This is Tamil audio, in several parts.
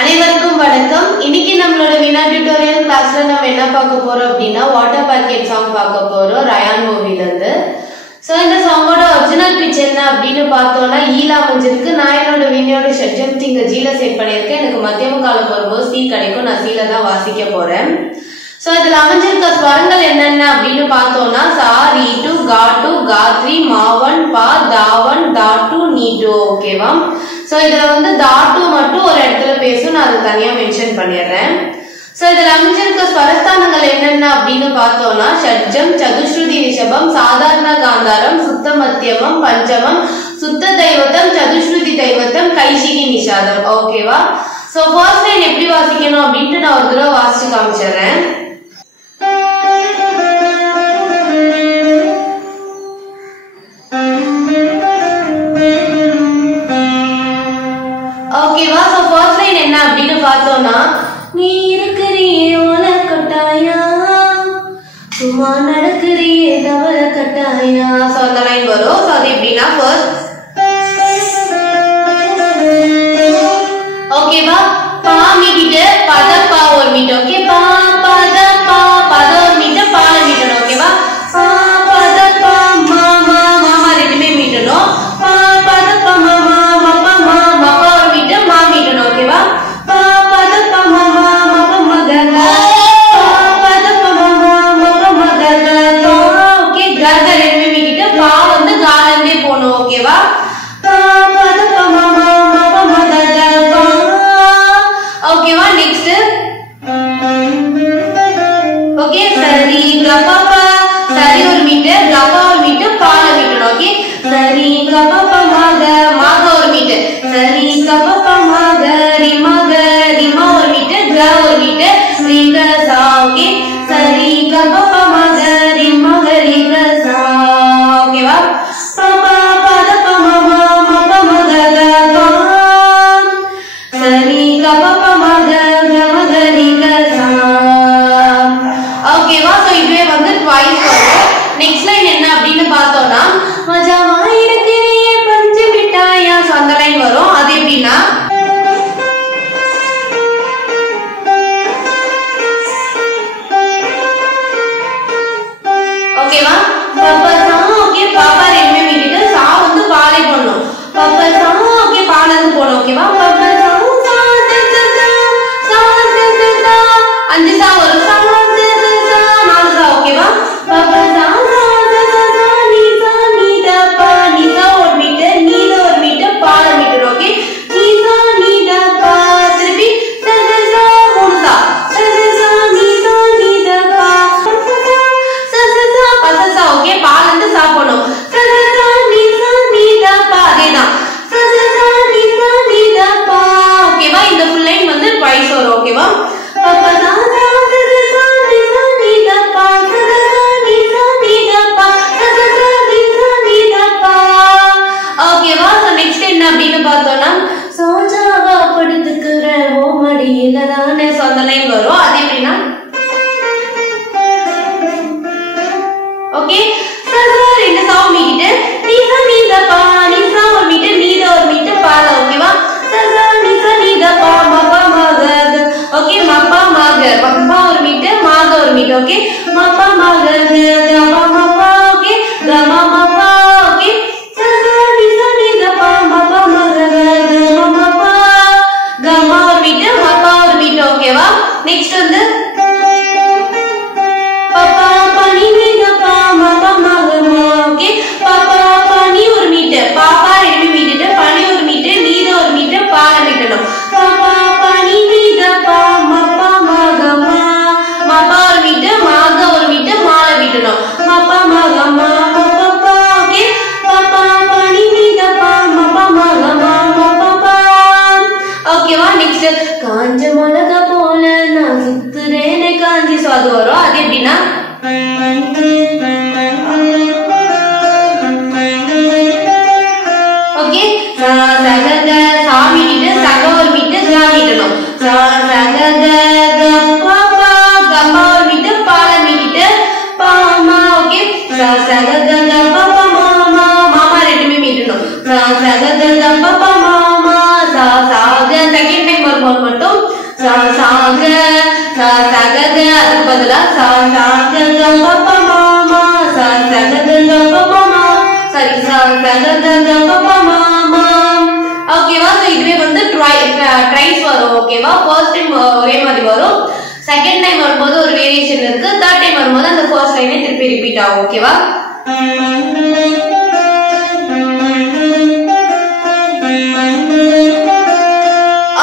அனைவருக்கும் வணக்கம். இன்னைக்கு நம்மளோட வினா டியூட்டோரியல் கிளாஸ்ல நம்ம என்ன பார்க்க போறோம் அப்படின்னா வாட்டர் பாக்கெட் சாங் பார்க்க போறோம் ரயான் மூவில இருந்து. சோ இந்த சாங்கோட ஒரிஜினல் பிச் என்ன அப்படின்னு பார்த்தோம்னா ஈல அமைஞ்சிருக்கு. நான் என்னோட வினியோட ஷட்ஜம் இங்க ஜீல செட் பண்ணியிருக்கேன். எனக்கு மத்தியம காலம் வரும்போது சி கிடைக்கும். நான் சீல தான் வாசிக்க போறேன். சோ இதுல அமைஞ்சிருக்க ஸ்வரங்கள் என்னென்ன அப்படின்னு பார்த்தோம்னா சா ரீ டு கா டு கா த்ரீ மாவன் பா தாவன் தா டு நீ டு. ஓகேவா? சோ இதுல வந்து தா டு மட்டும் ஒரு இடத்துல பேசும். நான் அதை தனியா மென்ஷன் பண்ணிடுறேன். சோ இதுல அமைஞ்சிருக்க ஸ்வரஸ்தானங்கள் என்னென்ன அப்படின்னு பார்த்தோம்னா ஷட்ஜம், சதுஸ்ருதி ரிஷபம், சாதாரண காந்தாரம், சுத்த மத்தியமம், பஞ்சமம், சுத்த தைவத்தம், சதுஸ்ருதி தைவத்தம், கைசிகி நிஷாதம். ஓகேவா? சோ ஃபர்ஸ்ட் லைன் எப்படி வாசிக்கணும் அப்படின்ட்டு நான் ஒரு தடவை வாசிச்சு காமிச்சிடுறேன். ஓகேவா? சோ ஃபர்ஸ்ட் லைன் என்ன அப்படின்னு பார்த்தோம்னா நீ இருக்கிறியே ஓல கட்டாயா சும்மா நடக்கிறியே தவற கட்டாயா. சோ அந்த லைன் வரும். சோ அது எப்படின்னா ஃபர்ஸ்ட் ஓகேவா பா மீட்டிட்டு பத பா ஒரு மீட். ஓகே பா பத பா பத ஒரு மீட் பால மீட்டணும். ஓகேவா? பா பத பா மா மா மாமா ரெண்டுமே மீட்டணும். பா பத பா மா மா மப்பா மா மப்பா ஒரு மீட் மா மீட்டணும். ஓகேவா? பா பத பா மா மா மப்பா மகக பா பத பா மா மா மப்பா மகக. ஓகே கக ரெண்டுமே மீட்டிட்டு பா வந்து காலந்தே போணும். ஓகேவா? பா பத பா மா மா மப்பா மகக பா. ஓகேவா? நெக்ஸ்ட் ஓகே சரி கபபா சரி ஒரு மீட் கபா ஒரு மீட் பால மீட்டணும். ஓகே சரி கபபா மக மக ஒரு மீட் சரி கபபா மக ரிமக ரிமா ஒரு மீட் க ஒரு மீட் ரிக சா. ஓகே சரி கபபா மக ரிமக ரிக சா. ஓகேவா? பபா பத பம மப மக க பா சரி கபபா மக கமக ரிக சா. ஓகேவா? சோ இதுவே வந்து ட்வைஸ் வரும். நெக்ஸ்ட் லைன் என்ன அப்படின்னு பார்த்தோம்னா மஜாவா எனக்கு நீயே பஞ்சு மிட்டாயா. சோ அந்த லைன் வரும். அது எப்படின்னா ஓகேவா பப்பா சா. ஓகே பாப்பா ரெண்டுமே மீட்டிட்டு சா வந்து பாலை போடணும். பப்பா சா ஓகே பால வந்து போடணும். ஓகேவா? பப்பா சா சா சா சா சா சா அஞ்சு சா வரும். சா சா நாலு சா. ஓகேவா? பப்பா சா சா சா சா நீ சா நீ த பா நீ சா ஒரு மீட் நீ த ஒரு மீட் பால மீட்டர். ஓகே நீ சா நீ த பா திருப்பி சா சா சா மூணு சா சா சா சா நீ சா நீ த பா சா சா சா பச சா. ஓகே பால வந்து சா போடணும். சா சா சா நீ சா நீ த பா அதேதான் சா சா சா நீ சா நீ த பா. ஓகேவா? இந்த ஃபுல் லைன் வந்து ட்வைஸ் வரும். ஓகேவா? பப்பா சா சா சா சா நீ சா நீ த பா சா சா சா நீ சா நீ த பா சா சா சா நீ சா நீ த பா. ஓகேவா? சோ நெக்ஸ்ட் என்ன அப்படின்னு பார்த்தோம்னா சோஜாவா படுத்துக்கிற ஓ மடியில தானே. சோ அந்த லைன் வரும். அது எப்படின்னா ஓகே சா சா ரெண்டு சா மீட்டிட்டு நீ சா நீ த பா நீ சா ஒரு மீட் நீ த ஒரு மீட் பால. ஓகேவா? சா சா நீ சா நீ த பா மப்பா மக. ஓகே மப்பா மக மப்பா ஒரு மீட் மாக ஒரு மீட். ஓகே மப்பா மக கமா மப்பா. ஓகே கமா மப்பா. ஓகே சா சா நீ த பா மப்பா மக கமா மப்பா கமா ஒரு மீட் மப்பா ஒரு மீட். ஓகேவா? நெக்ஸ்ட் வந்து பப்பா பனி நீ த பா மப்பா மக மா. ஓகே பப்பா பனி ஒரு மீட் பாப்பா ரெண்டு மீட்டிட்டு பனி ஒரு மீட் நீ த ஒரு மீட் பால மீட்டணும். பப்பா பனி நீ த பா மப்பா மக மா மப்பா ஒரு மீட் மாக ஒரு மீட் மால மீட்டணும். மப்பா மக மா மப்பா. ஓகே பப்பா பனி நீ த பா மப்பா மக மா மப்பா. ஓகேவா? நெக்ஸ்ட் காஞ்ச மிளகா போல நான் சுத்துறேனே காஞ்சி. சோ அது வரும். அது எப்படின்னா ஓகே சகக சா மீட்டிட்டு சக ஒரு மீட் கா மீட்டணும். சகக கப்பா கப்பா ஒரு மீட் பால மீட்டிட்டு பாமா. ஓகே சகக கப்பா மாமா மாமா ரெண்டுமே மீட்டணும். சகக கப்பா மாமா சா சா செகண்ட் டைம் வரும். மட்டும் சா சா க சா சா க க அதுக்கு பதிலா சா சா க க ப ப ம ம சா சா க க க ப ப ம சரி சா சா க க க ப ப ம ம ஓகேவா சோ இதுவே வந்து ட்ரைஸ் வரும் ஓகேவா ஃபர்ஸ்ட் டைம் ஒரே மாதிரி வரும் செகண்ட் டைம் வரும்போது ஒரு வேரியேஷன் இருக்கு தேர்ட் டைம் வரும்போது அந்த ஃபர்ஸ்ட் லைனே திருப்பி ரிப்பீட் ஆகும் ஓகேவா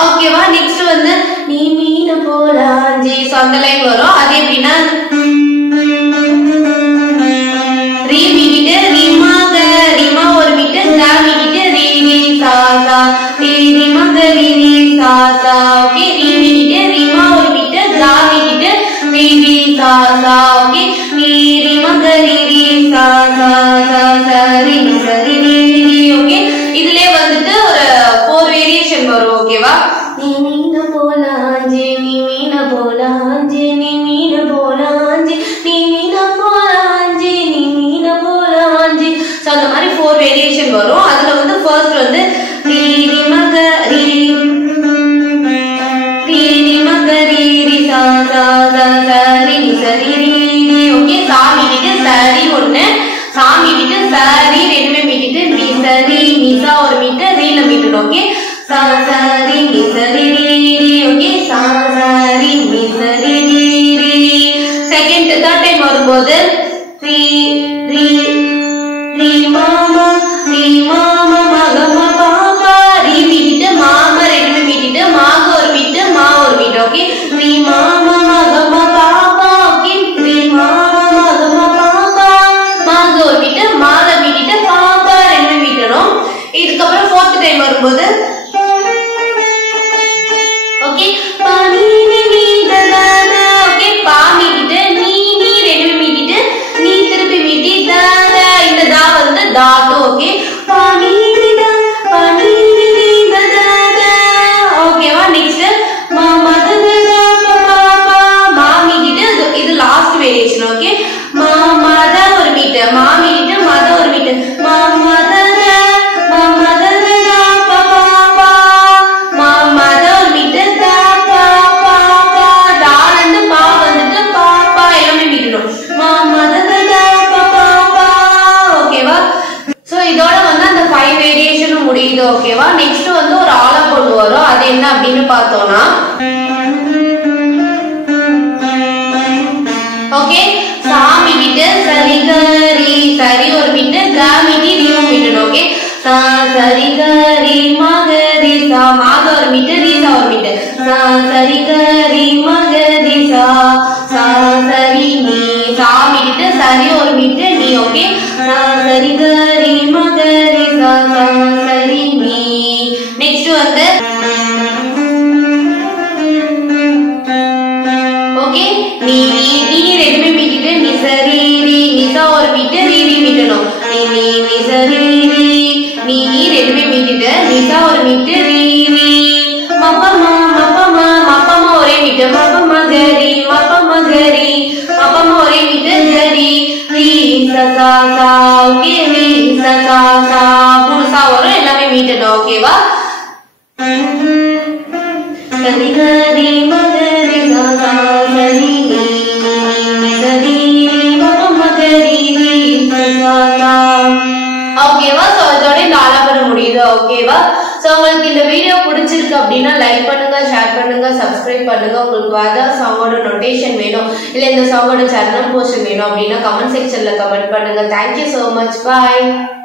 ஓகேவா நெக்ஸ்ட் வந்து நீ மீன போலாஞ்சி சோ அந்த லைன் வரும் அது எப்படின்னா ரீ மீட்டிட்டு ரிமாக ரிமா ஒரு மீட்டு கா மீட்டிட்டு ரீ ரீ சா சா ரீ ரிமாக ரீ ரீ சா சா ஓகே ரீ மீட்டிட்டு ரிமா ஒரு மீட்டு கா மீட்டிட்டு ரீ ரீ சா சா ஓகே நீ ரிமாக ரீ ரீ சா சா சா சா ரீ ரீ ரீ ஓகே இதுலயே வந்துட்டு ஒரு 4 வேரியேஷன் வரும் ஓகேவா நீ மீன போலாஞ்சி நீ மீன போலாஞ்சி நீ மீன போலாஞ்சி நீ மீன போலாஞ்சி நீ மீன போலாஞ்சி சோ அந்த மாதிரி 4 வேரியேஷன் வரும் அதுல வந்து ஃபர்ஸ்ட் வந்து ரீ ரி மக ரீ ரீ ரி மக ரீ ரி சா சா சா சா ரீ சரி ரீ ஓகே சா மீட்டிட்டு சரி ஒண்ணு சா மீட்டிட்டு சரி ரெண்டுமே மீட்டிட்டு ரீ சரி நிசா ஒரு மீட்டு ரீல மீட்டணும் ஓகே சா சா ரீ நி சரி ரீ ஓகே சா சா ரீ நி சரி ரீ செகண்ட் தேர்ட் டைம் வரும்போது ரீ ரீ ரீ மாமா மக ம பாப்பா ரீ மீட்டிட்டு மாமா ரெண்டுமே மீட்டிட்டு மாக ஒரு மீட்டு மா ஒரு மீட்டு ஓகே ரீ மாமா மக ம பாப்பா ஓகே ரீ மாமா மக ம பாப்பா மாக ஒரு மீட்டு மால மீட்டிட்டு பாப்பா ரெண்டுமே மீட்டணும் இதுக்கப்புறம் ஃபோர்த் டைம் வரும்போது ஓகே பானி நீ ததன ஓகே பா மீட்டிட்டு நீ ரெண்டுமே மீட்டிட்டு நீ திருப்பி மீட்டி தத இந்த தா வந்து தாட்டு ஓகே பானி நீ ததன ஓகேவா நெக்ஸ்ட் மா மத பாப்பா மா மீட்டிட்டு இது லாஸ்ட் வேரியேஷன் ஓகே மா மத ஒரு மீட்டு மா மீட்டிட்டு மத ஒரு மீட்டு மா மத முடியுது ஓகேவா நெக்ஸ்ட் வந்து ஒரு ஆளா கொண்டு வரும் அது என்ன அப்படின்னு பார்த்தோம்னா ஓகே சா மீட்டிட்டு சரி கரி சரி ஒரு மீட்டு கா மீட்டி ரீ மீட்டணும் ஓகே சா சரி கரி மகரி சா மாக ஒரு மீட்டு ரீ சா ஒரு மீட்டு சா சரி கரி மகரி சா சா சரி நீ சா மீட்டிட்டு சரி ஒரு மீட்டு நீ ஓகே சா சரி கரி மகரி சா சா சரி நீ நெக்ஸ்ட் வந்து ஓகே நீ ரெண்டுமே மீட்டிட்டு நீ சரி ரீ நிசா ஒரு மீட்டு ரீ ரீ மீட்டணும் நீ சரி ரீ நீ ரெண்டுமே மீட்டிட்டு நிசா ஒரு மீட்டு ரீ ரீ மப்பமா ஒரே மீட்டு மப்பமா கரி ஒரே மீட்டு கரி ரீ சா சா ஓகே ரீ சா சா புதுசா வரும் எல்லாமே மீட்டணும் ஓகேவா சரி கரி மகரி சா சா சரி நீ சரி மகரி ரீ சா சா ஓகேவா சோ இதோட இந்த ஆலாபனம் முடியுது ஓகேவா சோ உங்களுக்கு இந்த வீடியோ பிடிச்சிருக்கு அப்படின்னா லைக் பண்ணுங்க ஷேர் பண்ணுங்க சப்ஸ்கிரைப் பண்ணுங்க உங்களுக்கு வேற சாங்கோட நோட்டேஷன் வேணும் இல்ல இந்த சாங்கோட சேனல் போஸ்ட் வேணும் அப்படின்னா கமெண்ட் செக்ஷன்ல கமெண்ட் பண்ணுங்க Thank you so much bye